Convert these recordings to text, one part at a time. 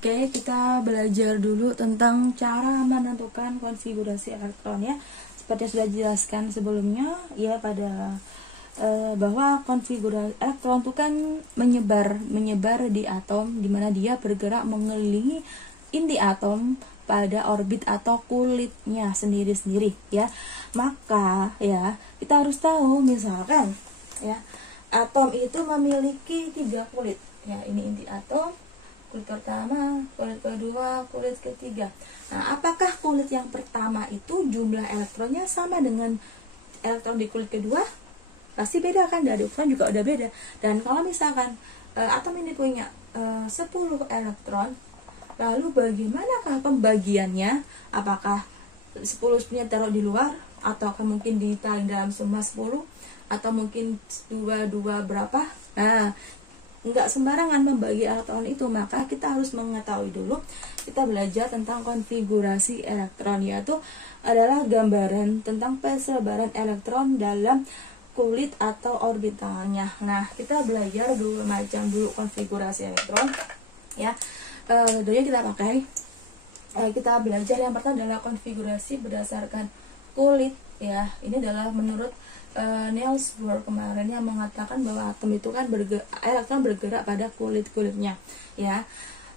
Oke, kita belajar dulu tentang cara menentukan konfigurasi elektron ya. Seperti yang sudah dijelaskan sebelumnya ya pada bahwa konfigurasi elektron itu kan menyebar di atom, di mana dia bergerak mengelilingi inti atom pada orbit atau kulitnya sendiri-sendiri ya. Maka ya kita harus tahu misalkan ya atom itu memiliki 3 kulit ya. Ini inti atom, kulit pertama, kulit kedua, kulit ketiga. Nah, apakah kulit yang pertama itu jumlah elektronnya sama dengan elektron di kulit kedua? Pasti beda kan, dari ukuran juga udah beda. Dan kalau misalkan atom ini punya 10 elektron, lalu bagaimanakah pembagiannya? Apakah 10-nya taruh di luar, atau mungkin ditaruh dalam semua 10, atau mungkin 2 berapa? Nah, nggak sembarangan membagi elektron itu, maka kita harus mengetahui dulu. Kita belajar tentang konfigurasi elektron, yaitu adalah gambaran tentang persebaran elektron dalam kulit atau orbitalnya. Nah, kita belajar dulu konfigurasi elektron ya. Contohnya kita pakai kita belajar yang pertama adalah konfigurasi berdasarkan kulit ya. Ini adalah menurut Niels Bohr kemarin yang mengatakan bahwa atom itu kan elektron bergerak pada kulit-kulitnya ya.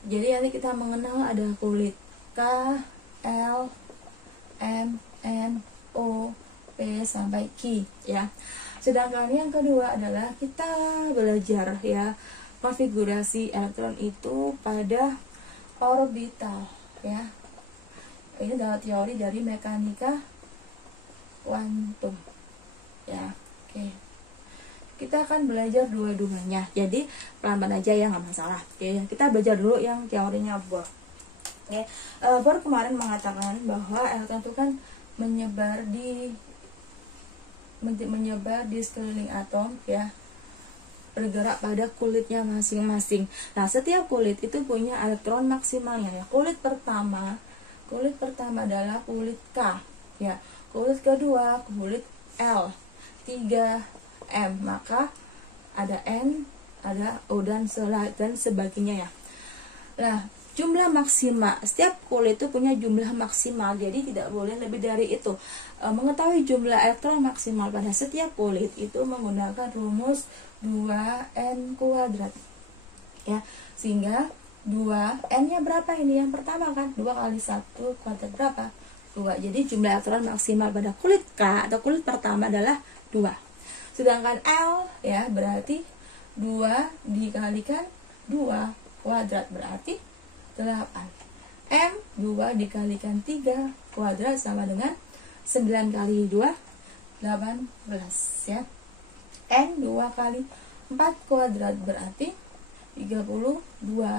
Jadi nanti kita mengenal ada kulit K, L, M, N, O, P sampai Q ya. Sedangkan yang kedua adalah kita belajar ya konfigurasi elektron itu pada orbital ya. Ini adalah teori dari mekanika kuantum ya. Oke, kita akan belajar dua-duanya, jadi pelan-pelan aja ya, nggak masalah. Oke, kita belajar dulu yang teorinya Bohr. Oke, Bohr kemarin mengatakan bahwa elektron itu kan menyebar di sekeliling atom ya, bergerak pada kulitnya masing-masing. Nah, setiap kulit itu punya elektron maksimalnya ya. Kulit pertama adalah kulit K ya. Kulit kedua kulit L, 3M, maka ada N, ada O dan sebagainya ya. Nah, jumlah maksimal setiap kulit itu punya jumlah maksimal, jadi tidak boleh lebih dari itu. Mengetahui jumlah elektron maksimal pada setiap kulit itu menggunakan rumus 2N kuadrat ya, sehingga 2N nya berapa ini? Yang pertama kan 2 kali 1 kuadrat berapa? 2. Jadi jumlah elektron maksimal pada kulit K atau kulit pertama adalah 2. Sedangkan L ya berarti 2 dikalikan 2 kuadrat berarti 8. M 2 dikalikan 3 kuadrat sama dengan 9 kali 2 18 ya. N 2 kali 4 kuadrat berarti 32,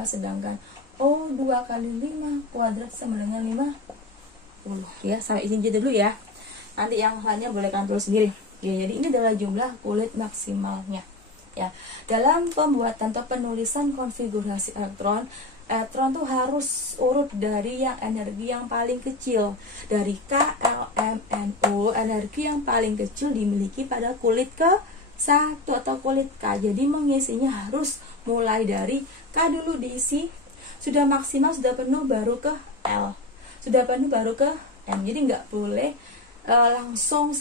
sedangkan O 2 kali 5 kuadrat sama dengan 50 ya. Sampai izin dulu ya, nanti yang lainnya boleh kalian tulis sendiri ya. Jadi ini adalah jumlah kulit maksimalnya ya. Dalam pembuatan atau penulisan konfigurasi elektron tuh harus urut dari yang energi yang paling kecil, dari K, L, M, N, O. Energi yang paling kecil dimiliki pada kulit ke-1 atau kulit K. Jadi mengisinya harus mulai dari K dulu diisi, sudah maksimal, sudah penuh baru ke L, sudah penuh baru ke M. Jadi nggak boleh langsung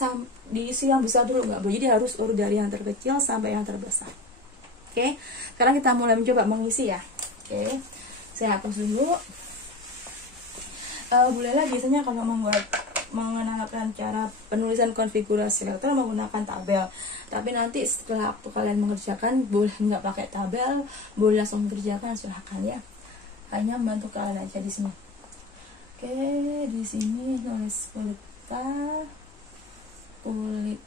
diisi yang besar dulu, nggak boleh. Jadi harus urut dari yang terkecil sampai yang terbesar. Oke, sekarang kita mulai mencoba mengisi ya. Oke, saya hapus dulu. Bolehlah biasanya kalau mengenalkan cara penulisan konfigurasi elektron menggunakan tabel, tapi nanti setelah waktu kalian mengerjakan boleh nggak pakai tabel, boleh langsung mengerjakan, silahkan ya. Hanya membantu kalian aja di sini. Oke, di sini nulis kulit K, kulit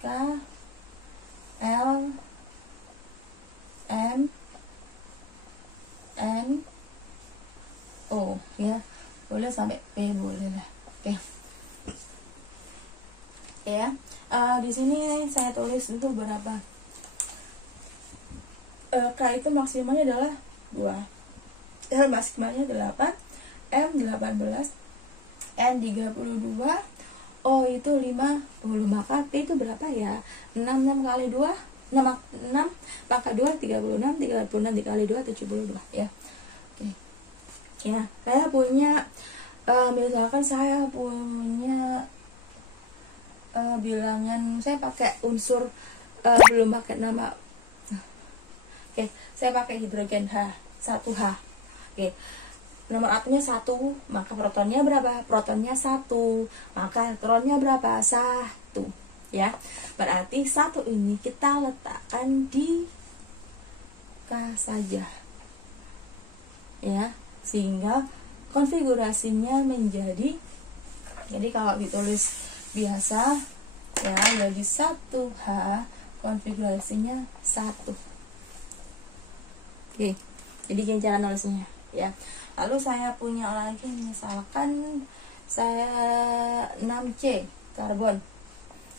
K, L, M, N, O ya. Boleh sampai P, boleh lah. Oke. Ya. Di sini saya tulis itu berapa? K itu maksimalnya adalah 2. L maksimalnya 8, M 18, N 32, O itu 50. Maka P itu berapa ya? 6 kali 2 6 pangkat 2 36 dikali 2 72 ya. Oke. Ya, saya punya misalkan saya punya bilangan, saya pakai unsur belum pakai nama. Oke, saya pakai hidrogen H, 1H. Oke. Nomor atomnya 1, maka protonnya berapa? Protonnya 1, maka elektronnya berapa? 1. Ya. Berarti 1 ini kita letakkan di K saja. Ya, sehingga konfigurasinya menjadi, jadi kalau ditulis biasa ya jadi 1H, konfigurasinya 1. Oke. Jadi gini cara nulisnya ya. Lalu saya punya lagi misalkan saya 6C karbon.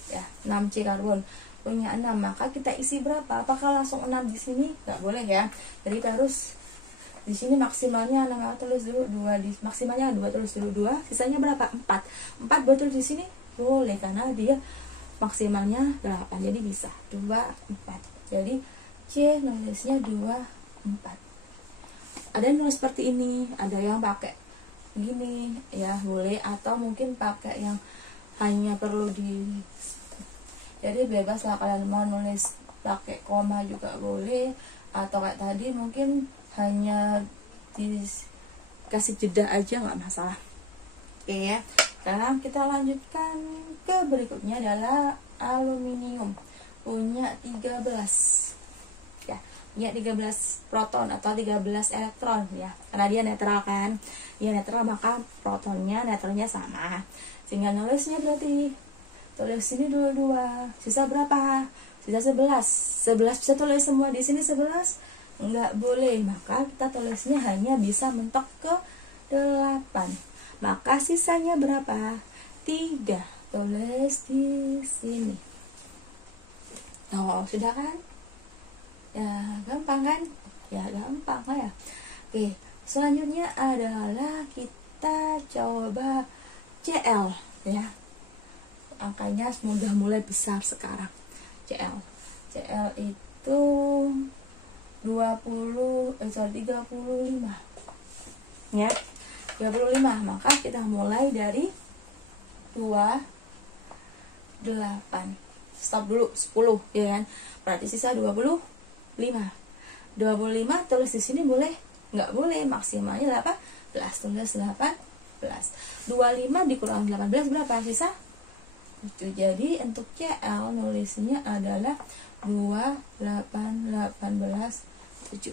Ya, 6C karbon. Punya 6, maka kita isi berapa? Apakah langsung 6 di sini? Nggak boleh ya. Jadi harus di sini maksimalnya 6, tulis dulu 2 di maksimalnya 2, tulis dulu 2, sisanya berapa? 4 buat tulis di sini boleh karena dia maksimalnya 8, jadi bisa 2 4. Jadi C nulisnya 2 4. Ada yang nulis seperti ini, ada yang pakai gini ya boleh, atau mungkin pakai yang hanya perlu di, jadi bebas lah kalian mau nulis pakai koma juga boleh, atau kayak tadi mungkin hanya dikasih jeda aja nggak masalah. Oke ya. Sekarang kita lanjutkan ke berikutnya adalah aluminium, punya 13 ya, punya 13 proton atau 13 elektron ya, karena dia netral kan, dia netral maka protonnya neutronnya sama, sehingga nulisnya berarti tulis sini dulu 2, sisa berapa? Sisa 11 bisa tulis semua di sini 11? Enggak boleh, maka kita tulisnya hanya bisa mentok ke 8, maka sisanya berapa? 3, tulis di sini. Oh, sudah kan? Ya, gampang kan? Ya, gampang ya. Oke, selanjutnya adalah kita coba Cl ya. Angkanya sudah mulai besar sekarang. Cl itu 35 ya, 35, maka kita mulai dari 28, stop dulu 10 ya kan, berarti sisa 25 tulis di sini boleh? Nggak boleh, maksimalnya 18, tulis 18, 25 dikurang 18 berapa? Sisa 7. Jadi untuk Cl nulisnya adalah 28 18 7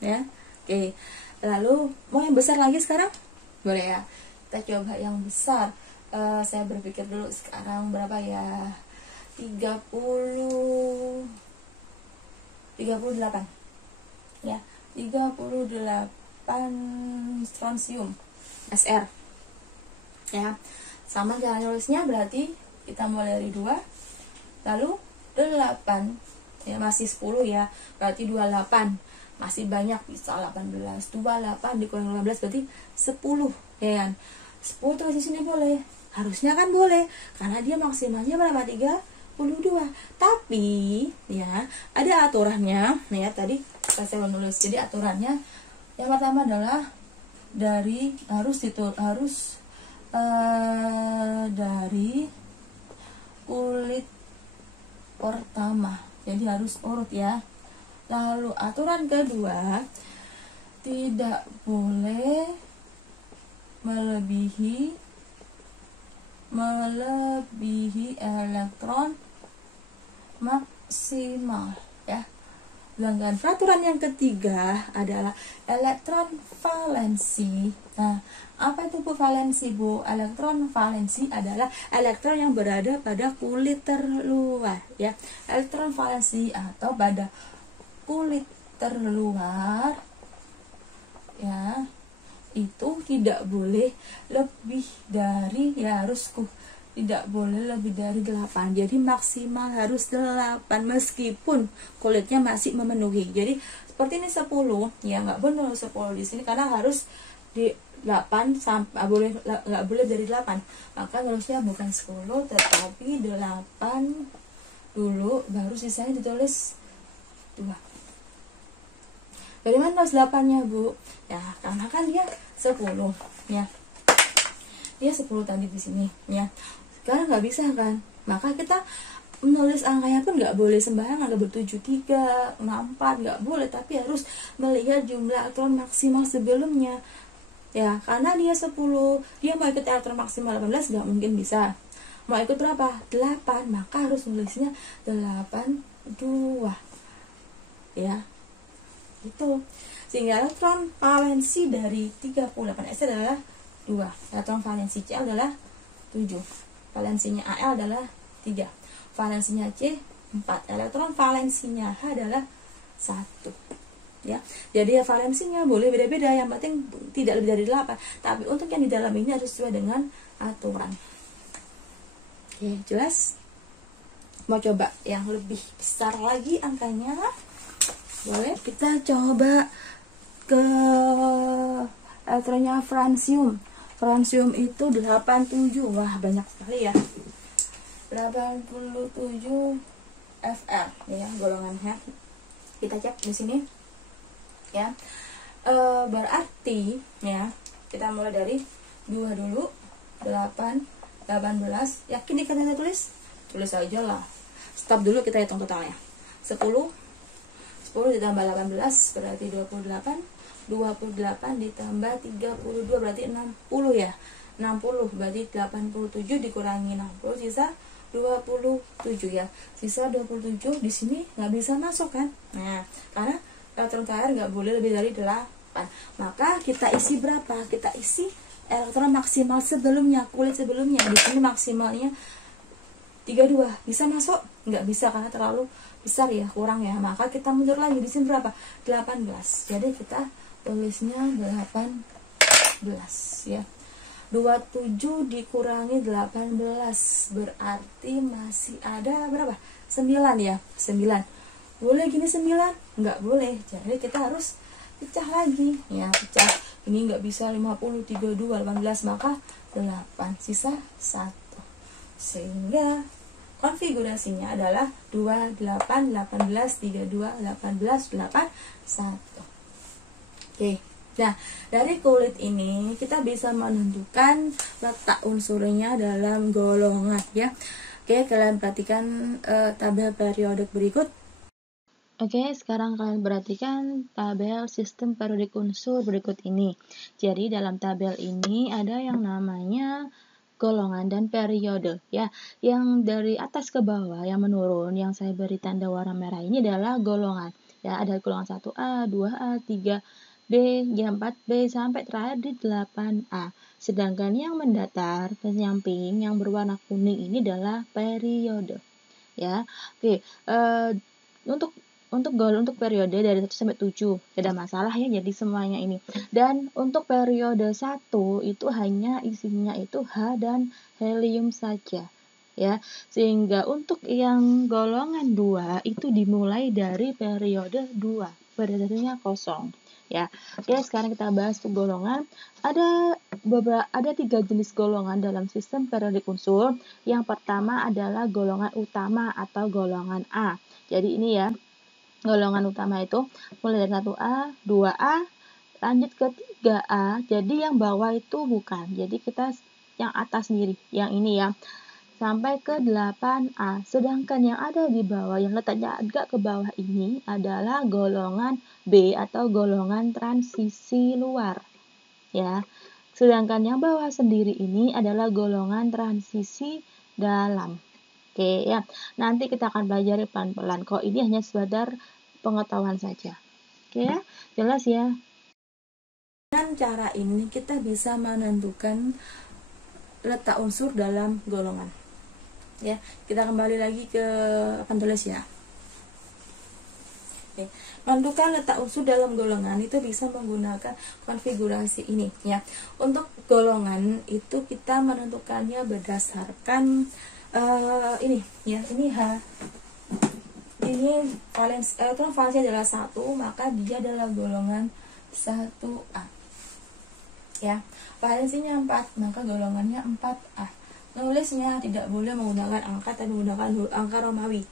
ya. Oke, lalu mau yang besar lagi sekarang? Boleh ya, kita coba yang besar. Saya berpikir dulu sekarang berapa ya, 38 ya, 38 strontium Sr ya. Sama cara nulisnya, berarti kita mulai dari 2 lalu 8 ya, masih 10 ya, berarti 28 masih banyak, bisa 18, 28 dikurang 15 berarti 10 ya kan. 10 tulis di sini boleh, harusnya kan boleh karena dia maksimalnya berapa? 32. Tapi ya ada aturannya ya, tadi saya menulis. Jadi aturannya yang pertama adalah dari dari kulit pertama, jadi harus urut ya. Lalu aturan kedua, tidak boleh melebihi elektron maksimal ya. Sedangkan peraturan yang ketiga adalah elektron valensi. Nah, apa itu Bu valensi, Bu? Elektron valensi adalah elektron yang berada pada kulit terluar ya. Elektron valensi atau pada kulit terluar ya, itu tidak boleh lebih dari, ya harus tidak boleh lebih dari 8. Jadi maksimal harus 8 meskipun kulitnya masih memenuhi. Jadi seperti ini 10 ya, nggak benar 10 di sini karena harus di 8 sampai nggak boleh dari 8. Maka nulisnya bukan 10 tetapi 8 dulu, baru sisanya ditulis 2. Dari mana 8-nya, Bu? Ya, karena kan dia 10, ya. Dia 10 tadi di sini, ya. Sekarang nggak bisa kan? Maka kita menulis angkanya pun nggak boleh sembarangan, nggak ber-73, 64, nggak boleh, tapi harus melihat jumlah elektron maksimal sebelumnya. Ya, karena dia 10, dia mau ikut elektron maksimal 18 nggak mungkin bisa. Mau ikut berapa? 8, maka harus nulisnya 82. Ya. Itu. Sehingga elektron valensi dari 38S adalah 2. Elektron valensi C adalah 7. Valensinya Al adalah 3. Valensinya C 4. Elektron valensinya H adalah 1. Ya. Jadi ya valensinya boleh beda-beda, yang penting tidak lebih dari 8. Tapi untuk yang di dalam ini harus sesuai dengan aturan. Oke, jelas? Mau coba yang lebih besar lagi angkanya? Boleh? Kita coba ke elektronnya francium. Francium itu 87. Wah, banyak sekali ya. 87 Fr ya, golongannya. Kita cek di sini. Ya. Berarti ya, kita mulai dari 2 dulu. 8, 18. Yakin dikatakan tulis? Tulis aja lah. Stop dulu, kita hitung totalnya. 10 ditambah 18 berarti 28. 28 ditambah 32 berarti 60 ya. 60 berarti 87 dikurangi 60 sisa 27 ya. Sisa 27 di sini nggak bisa masuk kan? Nah, karena elektron cair nggak boleh lebih dari 8. Maka kita isi berapa? Kita isi elektron maksimal sebelumnya, kulit sebelumnya. Di sini maksimalnya 32. Bisa masuk? Nggak bisa karena terlalu besar ya, kurang ya. Maka kita mundur lagi, di sini berapa? 18. Jadi kita tulisnya 18 ya. 27 dikurangi 18 berarti masih ada berapa? 9 ya. 9. Boleh gini 9? Nggak boleh. Jadi kita harus pecah lagi ya, pecah. Ini nggak bisa 50, 32, 18, maka 8, sisa 1. Sehingga konfigurasinya adalah 28, 18, 32, 18, 8, 1. Oke. Nah, dari kulit ini kita bisa menentukan letak unsurnya dalam golongan ya. Oke, kalian perhatikan tabel periodik berikut. Oke, sekarang kalian perhatikan tabel sistem periodik unsur berikut ini. Jadi dalam tabel ini ada yang namanya golongan dan periode ya. Yang dari atas ke bawah yang menurun yang saya beri tanda warna merah ini adalah golongan. Ya, ada golongan 1A, 2A, 3B, 4B sampai terakhir di 8A. Sedangkan yang mendatar penyamping yang berwarna kuning ini adalah periode. Ya. Oke, untuk periode dari 1 sampai 7 tidak masalah ya, jadi semuanya ini. Dan untuk periode 1 itu hanya isinya itu H dan helium saja ya. Sehingga untuk yang golongan 2 itu dimulai dari periode 2, periodenya kosong ya. Oke, sekarang kita bahas golongan. Ada 3 jenis golongan dalam sistem periodik unsur. Yang pertama adalah golongan utama atau golongan A. Jadi ini ya, golongan utama itu mulai dari 1A, 2A, lanjut ke 3A. Jadi yang bawah itu bukan. Jadi kita yang atas sendiri, yang ini ya. Sampai ke 8A. Sedangkan yang ada di bawah, yang letaknya agak ke bawah ini adalah golongan B atau golongan transisi luar. Ya. Sedangkan yang bawah sendiri ini adalah golongan transisi dalam. Oke ya, nanti kita akan belajar pelan-pelan. Kok ini hanya sekedar pengetahuan saja. Oke ya, jelas ya. Dengan cara ini kita bisa menentukan letak unsur dalam golongan. Ya, kita kembali lagi ke papan tulis ya. Oke. Menentukan letak unsur dalam golongan itu bisa menggunakan konfigurasi ini ya. Untuk golongan itu kita menentukannya berdasarkan ini ya, ini H. Ini elektron valensi adalah 1, maka dia adalah golongan 1A. Ya. Valensinya 4, maka golongannya 4A. Nulisnya tidak boleh menggunakan angka, tapi menggunakan angka Romawi.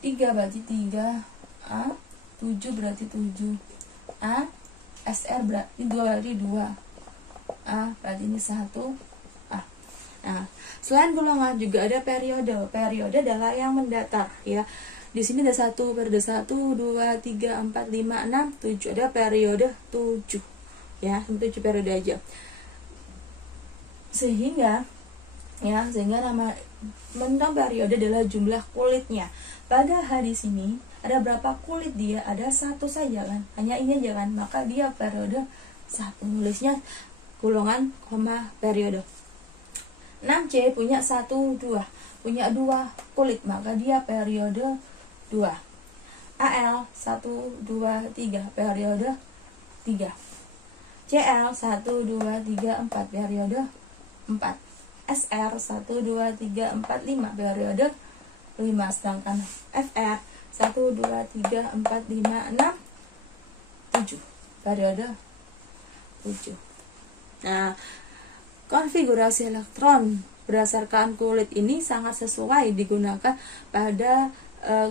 3 berarti 3 A, 7 berarti 7 A, SR berarti 2 berarti 2 A, berarti ini 1 A. Nah, selain golongan juga ada periode. Periode adalah yang mendatar ya. Di sini ada 1 periode 1, 2, 3, 4, 5, 6, 7. Ada periode 7 ya, 7 periode aja. Sehingga nama tentang periode adalah jumlah kulitnya. Padahal di sini ada berapa kulit dia? Ada 1 saja kan? Hanya ini aja kan? Maka dia periode 1. Nulisnya golongan koma periode. 6C punya 1, 2. Punya 2 kulit, maka dia periode 2. AL 1, 2, 3 periode 3. CL 1, 2, 3, 4 periode 4. SR 1, 2, 3, 4, 5 periode 5. Sedangkan FR 1, 2, 3, 4, 5, 6, 7 periode 7. Nah, konfigurasi elektron berdasarkan kulit ini sangat sesuai digunakan pada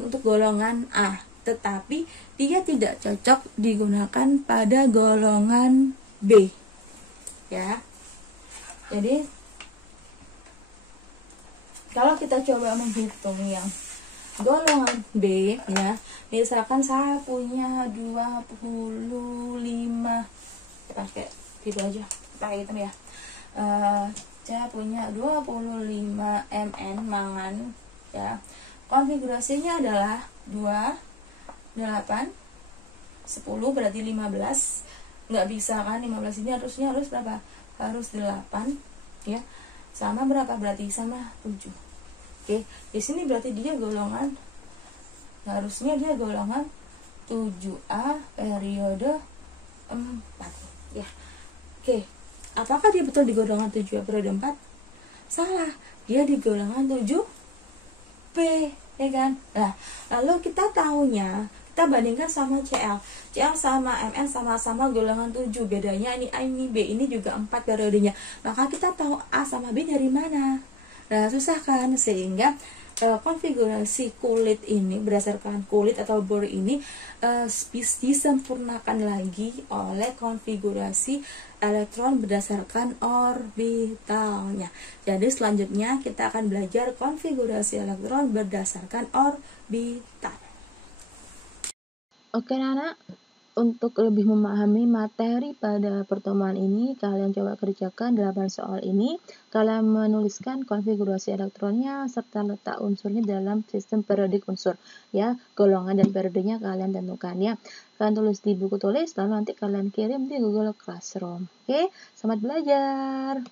untuk golongan A, tetapi dia tidak cocok digunakan pada golongan B ya. Jadi kalau kita coba menghitung yang golongan B ya, misalkan saya punya 25, pakai gitu aja, pakai hitam ya. Saya punya 25 mN mangan ya. Konfigurasinya adalah 2, 8, 10 berarti 15. Nggak bisa kan 15 ini harus berapa? Harus 8 ya. Sama berapa? Berarti sama 7. Oke, di sini berarti dia golongan, harusnya dia golongan 7A periode 4 ya. Oke, apakah dia betul di golongan 7A periode 4? Salah, dia di golongan 7B ya kan. Nah, lalu kita tahunya, kita bandingkan sama CL. CL sama MN sama-sama golongan 7. Bedanya ini A ini B, ini juga 4 periodenya. Maka kita tahu A sama B dari mana? Nah, susah kan? Sehingga konfigurasi kulit ini berdasarkan kulit atau bor ini disempurnakan lagi oleh konfigurasi elektron berdasarkan orbitalnya. Jadi selanjutnya kita akan belajar konfigurasi elektron berdasarkan orbital. Oke anak, untuk lebih memahami materi pada pertemuan ini, kalian coba kerjakan 8 soal ini. Kalian menuliskan konfigurasi elektronnya serta letak unsurnya dalam sistem periodik unsur. Ya, golongan dan periodenya kalian tentukan ya. Kalian tulis di buku tulis, lalu nanti kalian kirim di Google Classroom. Oke, selamat belajar.